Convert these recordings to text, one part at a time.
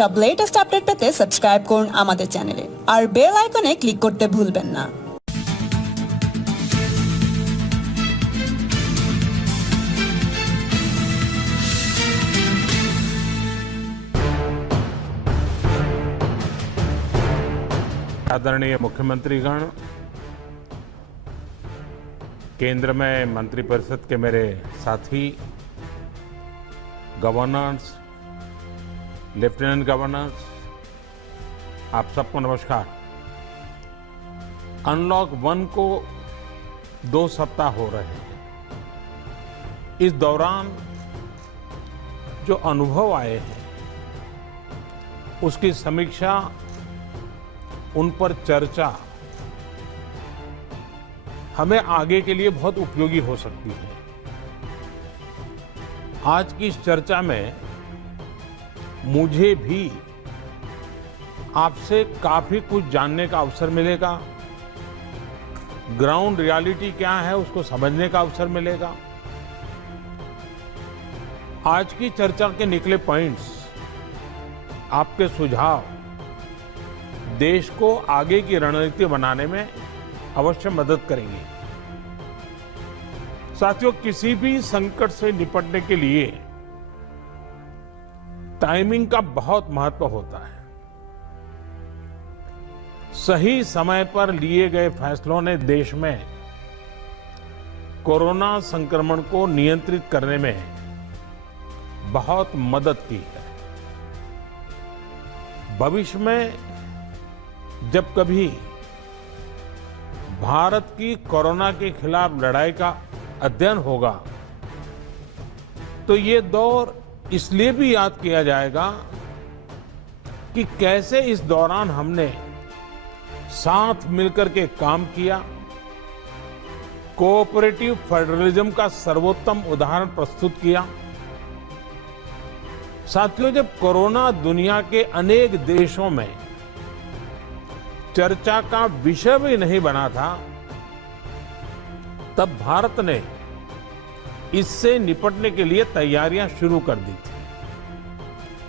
সব latest update পেতে subscribe করুন আমাদের চ্যানেলে আর বেল আইকনে ক্লিক করতে ভুলবেন না। आदरणीय मुख्यमंत्रीगण, केंद्र में मंत्रिपरिषद के मेरे साथी, गवर्नर्स, लेफ्टिनेंट गवर्नर्स, आप सबको नमस्कार। अनलॉक 1 को 2 सप्ताह हो रहे हैं। इस दौरान जो अनुभव आए हैं उसकी समीक्षा, उन पर चर्चा हमें आगे के लिए बहुत उपयोगी हो सकती है। आज की इस चर्चा में मुझे भी आपसे काफी कुछ जानने का अवसर मिलेगा, ग्राउंड रियलिटी क्या है उसको समझने का अवसर मिलेगा। आज की चर्चा के निकले पॉइंट्स, आपके सुझाव देश को आगे की रणनीति बनाने में अवश्य मदद करेंगे। साथियों, किसी भी संकट से निपटने के लिए टाइमिंग का बहुत महत्व होता है। सही समय पर लिए गए फैसलों ने देश में कोरोना संक्रमण को नियंत्रित करने में बहुत मदद की है। भविष्य में जब कभी भारत की कोरोना के खिलाफ लड़ाई का अध्ययन होगा तो ये दौर इसलिए भी याद किया जाएगा कि कैसे इस दौरान हमने साथ मिलकर के काम किया, कोऑपरेटिव फेडरलिज्म का सर्वोत्तम उदाहरण प्रस्तुत किया। साथियों, जब कोरोना दुनिया के अनेक देशों में चर्चा का विषय भी नहीं बना था, तब भारत ने इससे निपटने के लिए तैयारियां शुरू कर दी थी,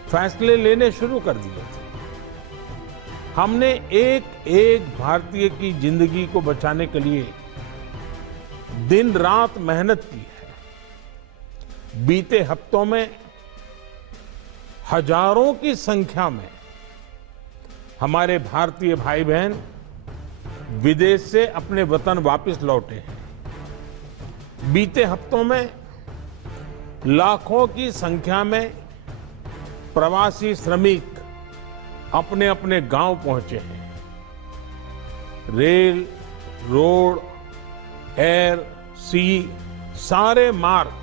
फैसले लेने शुरू कर दिए थे। हमने एक एक भारतीय की जिंदगी को बचाने के लिए दिन रात मेहनत की है। बीते हफ्तों में हजारों की संख्या में हमारे भारतीय भाई बहन विदेश से अपने वतन वापस लौटे हैं। बीते हफ्तों में लाखों की संख्या में प्रवासी श्रमिक अपने अपने गांव पहुंचे हैं। रेल, रोड, एयर, सी सारे मार्ग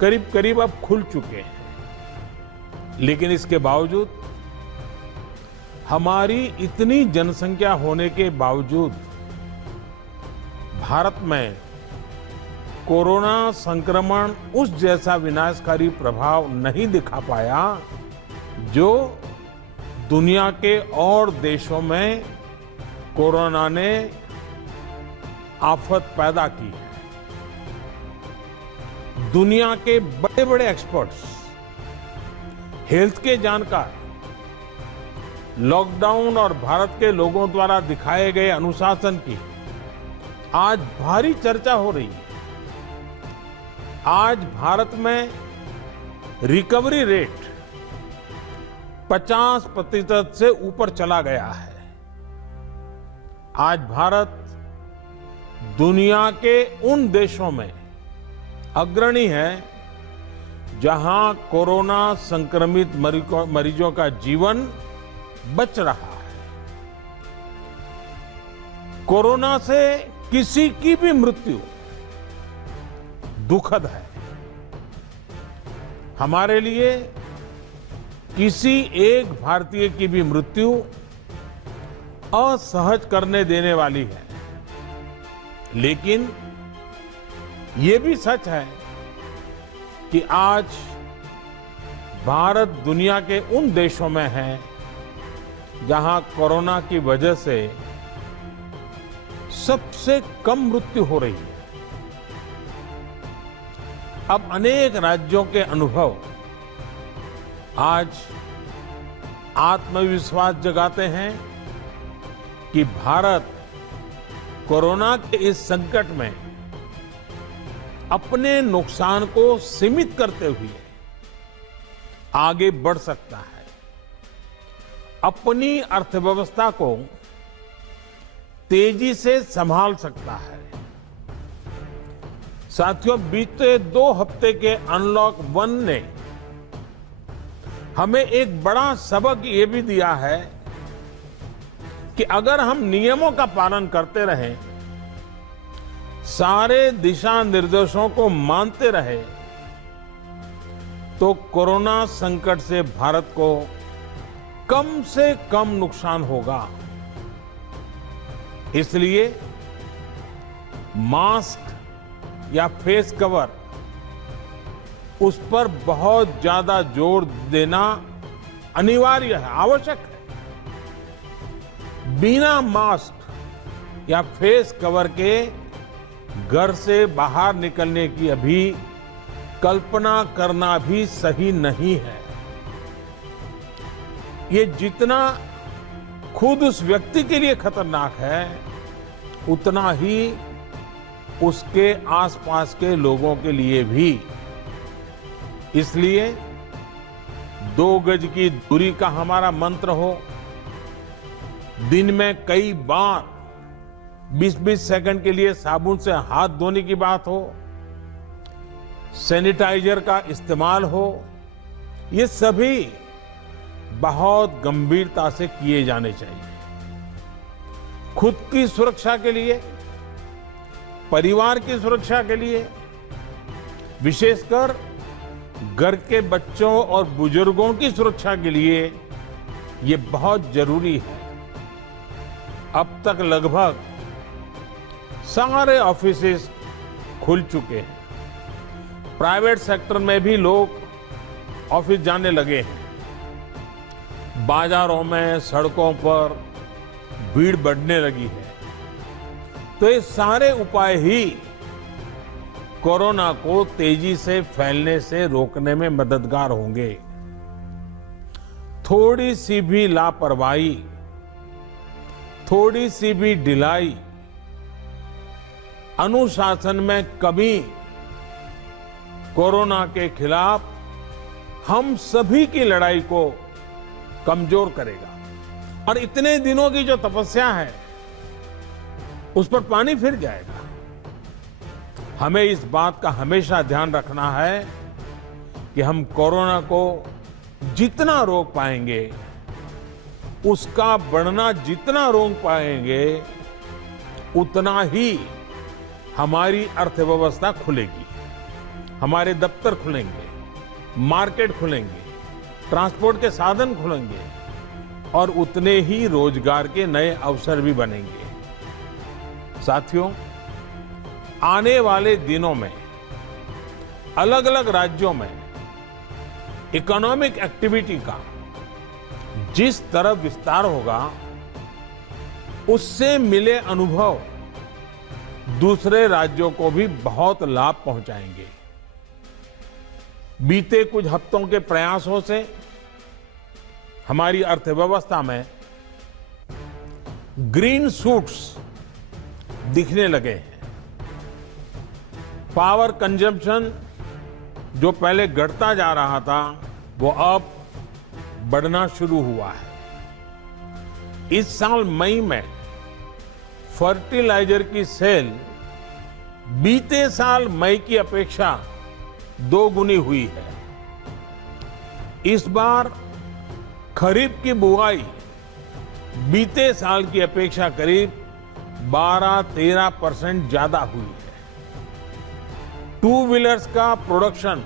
करीब करीब अब खुल चुके हैं। लेकिन इसके बावजूद, हमारी इतनी जनसंख्या होने के बावजूद भारत में कोरोना संक्रमण उस जैसा विनाशकारी प्रभाव नहीं दिखा पाया जो दुनिया के और देशों में कोरोना ने आफत पैदा की है। दुनिया के बड़े बड़े एक्सपर्ट्स, हेल्थ के जानकार, लॉकडाउन और भारत के लोगों द्वारा दिखाए गए अनुशासन की आज भारी चर्चा हो रही है। आज भारत में रिकवरी रेट 50% से ऊपर चला गया है। आज भारत दुनिया के उन देशों में अग्रणी है जहां कोरोना संक्रमित मरीजों का जीवन बच रहा है। कोरोना से किसी की भी मृत्यु दुखद है। हमारे लिए किसी एक भारतीय की भी मृत्यु असहज करने देने वाली है। लेकिन ये भी सच है कि आज भारत दुनिया के उन देशों में है जहां कोरोना की वजह से सबसे कम मृत्यु हो रही है। अब अनेक राज्यों के अनुभव आज आत्मविश्वास जगाते हैं कि भारत कोरोना के इस संकट में अपने नुकसान को सीमित करते हुए आगे बढ़ सकता है, अपनी अर्थव्यवस्था को तेजी से संभाल सकता है। साथियों, बीते 2 हफ्ते के अनलॉक 1 ने हमें एक बड़ा सबक ये भी दिया है कि अगर हम नियमों का पालन करते रहें, सारे दिशा निर्देशों को मानते रहे, तो कोरोना संकट से भारत को कम से कम नुकसान होगा। इसलिए मास्क या फेस कवर, उस पर बहुत ज्यादा जोर देना अनिवार्य है, आवश्यक है। बिना मास्क या फेस कवर के घर से बाहर निकलने की अभी कल्पना करना भी सही नहीं है। ये जितना खुद उस व्यक्ति के लिए खतरनाक है, उतना ही उसके आसपास के लोगों के लिए भी। इसलिए 2 गज की दूरी का हमारा मंत्र हो, दिन में कई बार 20-20 सेकंड के लिए साबुन से हाथ धोने की बात हो, सैनिटाइजर का इस्तेमाल हो, ये सभी बहुत गंभीरता से किए जाने चाहिए। खुद की सुरक्षा के लिए, परिवार की सुरक्षा के लिए, विशेषकर घर के बच्चों और बुजुर्गों की सुरक्षा के लिए ये बहुत जरूरी है। अब तक लगभग सारे ऑफिसेस खुल चुके हैं। प्राइवेट सेक्टर में भी लोग ऑफिस जाने लगे हैं। बाजारों में, सड़कों पर भीड़ बढ़ने लगी है। तो ये सारे उपाय ही कोरोना को तेजी से फैलने से रोकने में मददगार होंगे। थोड़ी सी भी लापरवाही, थोड़ी सी भी ढिलाई, अनुशासन में कमी कोरोना के खिलाफ हम सभी की लड़ाई को कमजोर करेगा। और इतने दिनों की जो तपस्या है, उस पर पानी फिर जाएगा। हमें इस बात का हमेशा ध्यान रखना है कि हम कोरोना को जितना रोक पाएंगे, उसका बढ़ना जितना रोक पाएंगे, उतना ही हमारी अर्थव्यवस्था खुलेगी, हमारे दफ्तर खुलेंगे, मार्केट खुलेंगे, ट्रांसपोर्ट के साधन खुलेंगे और उतने ही रोजगार के नए अवसर भी बनेंगे। साथियों, आने वाले दिनों में अलग अलग राज्यों में इकोनॉमिक एक्टिविटी का जिस तरह विस्तार होगा, उससे मिले अनुभव दूसरे राज्यों को भी बहुत लाभ पहुंचाएंगे। बीते कुछ हफ्तों के प्रयासों से हमारी अर्थव्यवस्था में ग्रीन शूट्स दिखने लगे हैं। पावर कंजम्पशन जो पहले घटता जा रहा था, वो अब बढ़ना शुरू हुआ है। इस साल मई में फर्टिलाइजर की सेल बीते साल मई की अपेक्षा 2 गुनी हुई है। इस बार खरीफ की बुआई बीते साल की अपेक्षा करीब 12-13% ज्यादा हुई है। 2 व्हीलर्स का प्रोडक्शन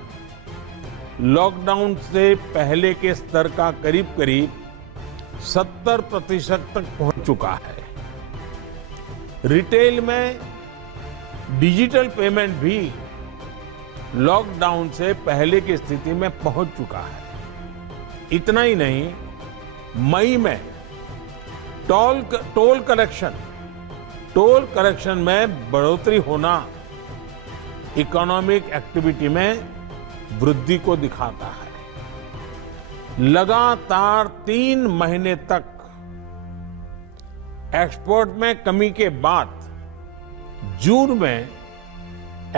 लॉकडाउन से पहले के स्तर का करीब करीब 70% तक पहुंच चुका है। रिटेल में डिजिटल पेमेंट भी लॉकडाउन से पहले की स्थिति में पहुंच चुका है। इतना ही नहीं, मई में टोल कलेक्शन में बढ़ोतरी होना इकोनॉमिक एक्टिविटी में वृद्धि को दिखाता है। लगातार 3 महीने तक एक्सपोर्ट में कमी के बाद जून में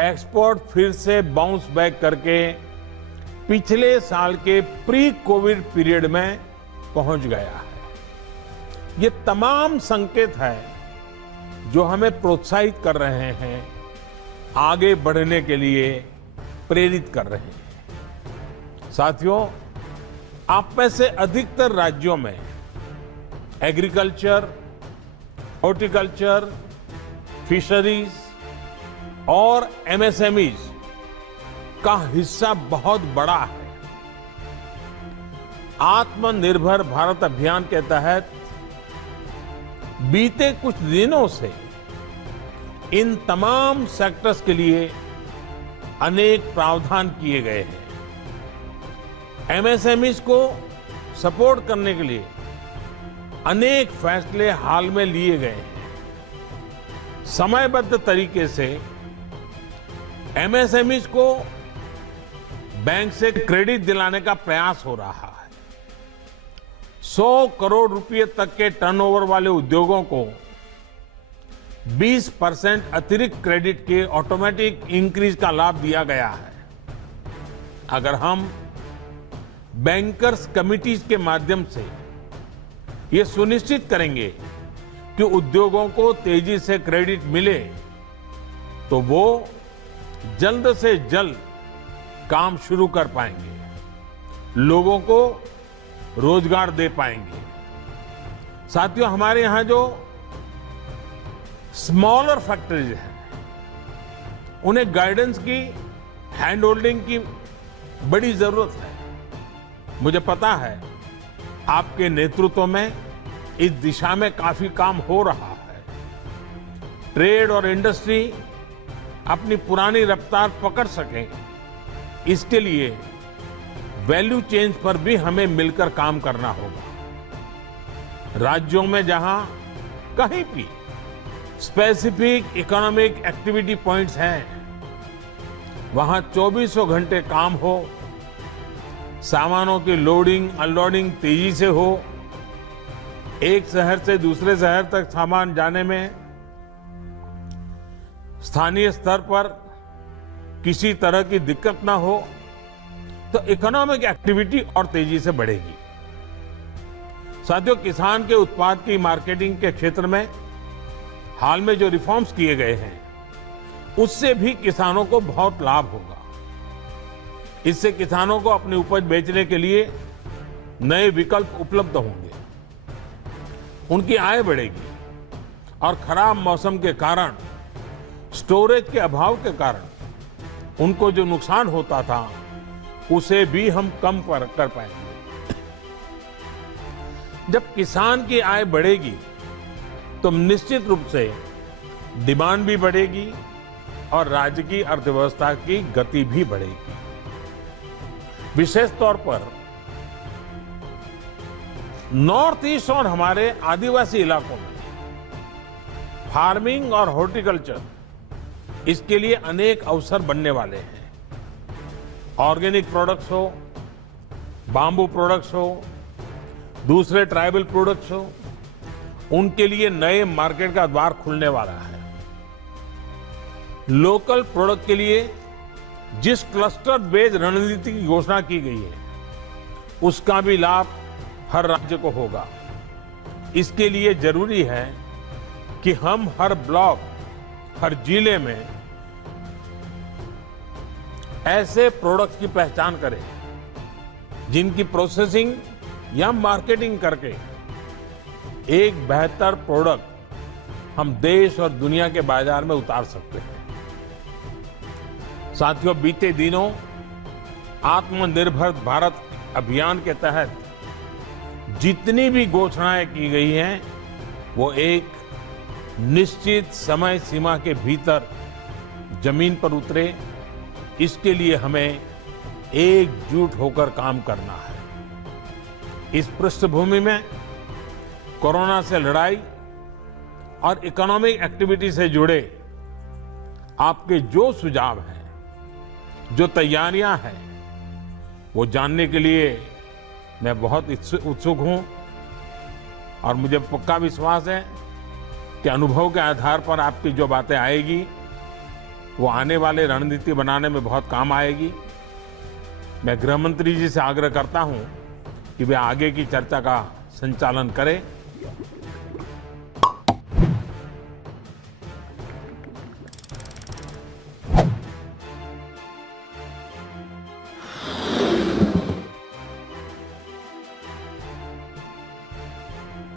एक्सपोर्ट फिर से बाउंस बैक करके पिछले साल के प्री कोविड पीरियड में पहुंच गया है। ये तमाम संकेत है जो हमें प्रोत्साहित कर रहे हैं, आगे बढ़ने के लिए प्रेरित कर रहे हैं। साथियों, आप में से अधिकतर राज्यों में एग्रीकल्चर, हॉर्टिकल्चर, फिशरीज और एमएसएमईज का हिस्सा बहुत बड़ा है। आत्मनिर्भर भारत अभियान के तहत बीते कुछ दिनों से इन तमाम सेक्टर्स के लिए अनेक प्रावधान किए गए हैं। एमएसएमईज को सपोर्ट करने के लिए अनेक फैसले हाल में लिए गए हैं। समयबद्ध तरीके से एमएसएमईज को बैंक से क्रेडिट दिलाने का प्रयास हो रहा है। 100 करोड़ रुपए तक के टर्नओवर वाले उद्योगों को 20% अतिरिक्त क्रेडिट के ऑटोमेटिक इंक्रीज का लाभ दिया गया है। अगर हम बैंकर्स कमिटीज के माध्यम से ये सुनिश्चित करेंगे कि उद्योगों को तेजी से क्रेडिट मिले, तो वो जल्द से जल्द काम शुरू कर पाएंगे, लोगों को रोजगार दे पाएंगे। साथियों, हमारे यहां जो स्मॉलर फैक्ट्रीज हैं, उन्हें गाइडेंस की, हैंड होल्डिंग की बड़ी जरूरत है। मुझे पता है आपके नेतृत्व में इस दिशा में काफी काम हो रहा है। ट्रेड और इंडस्ट्री अपनी पुरानी रफ्तार पकड़ सके, इसके लिए वैल्यू चेन पर भी हमें मिलकर काम करना होगा। राज्यों में जहां कहीं भी स्पेसिफिक इकोनॉमिक एक्टिविटी पॉइंट्स हैं, वहां 24 घंटे काम हो, सामानों की लोडिंग अनलोडिंग तेजी से हो, एक शहर से दूसरे शहर तक सामान जाने में स्थानीय स्तर पर किसी तरह की दिक्कत ना हो, तो इकोनॉमिक एक्टिविटी और तेजी से बढ़ेगी। साथियों, किसान के उत्पाद की मार्केटिंग के क्षेत्र में हाल में जो रिफॉर्म्स किए गए हैं, उससे भी किसानों को बहुत लाभ होगा। इससे किसानों को अपनी उपज बेचने के लिए नए विकल्प उपलब्ध होंगे, उनकी आय बढ़ेगी और खराब मौसम के कारण, स्टोरेज के अभाव के कारण उनको जो नुकसान होता था, उसे भी हम कम कर पाएंगे। जब किसान की आय बढ़ेगी तो निश्चित रूप से डिमांड भी बढ़ेगी और राज्य की अर्थव्यवस्था की गति भी बढ़ेगी। विशेष तौर पर नॉर्थ ईस्ट और हमारे आदिवासी इलाकों में फार्मिंग और हॉर्टिकल्चर, इसके लिए अनेक अवसर बनने वाले हैं। ऑर्गेनिक प्रोडक्ट्स हो, बाम्बू प्रोडक्ट्स हो, दूसरे ट्राइबल प्रोडक्ट्स हो, उनके लिए नए मार्केट का द्वार खुलने वाला है। लोकल प्रोडक्ट के लिए जिस क्लस्टर बेस्ड रणनीति की घोषणा की गई है, उसका भी लाभ हर राज्य को होगा। इसके लिए जरूरी है कि हम हर ब्लॉक, हर जिले में ऐसे प्रोडक्ट्स की पहचान करें जिनकी प्रोसेसिंग या मार्केटिंग करके एक बेहतर प्रोडक्ट हम देश और दुनिया के बाजार में उतार सकते हैं। साथियों, बीते दिनों आत्मनिर्भर भारत अभियान के तहत जितनी भी घोषणाएं की गई हैं, वो एक निश्चित समय सीमा के भीतर जमीन पर उतरे, इसके लिए हमें एकजुट होकर काम करना है। इस पृष्ठभूमि में कोरोना से लड़ाई और इकोनॉमिक एक्टिविटी से जुड़े आपके जो सुझाव हैं, जो तैयारियां हैं, वो जानने के लिए मैं बहुत उत्सुक हूं और मुझे पक्का विश्वास है कि अनुभव के आधार पर आपकी जो बातें आएगी वो आने वाले रणनीति बनाने में बहुत काम आएगी। मैं गृह मंत्री जी से आग्रह करता हूं कि वे आगे की चर्चा का संचालन करें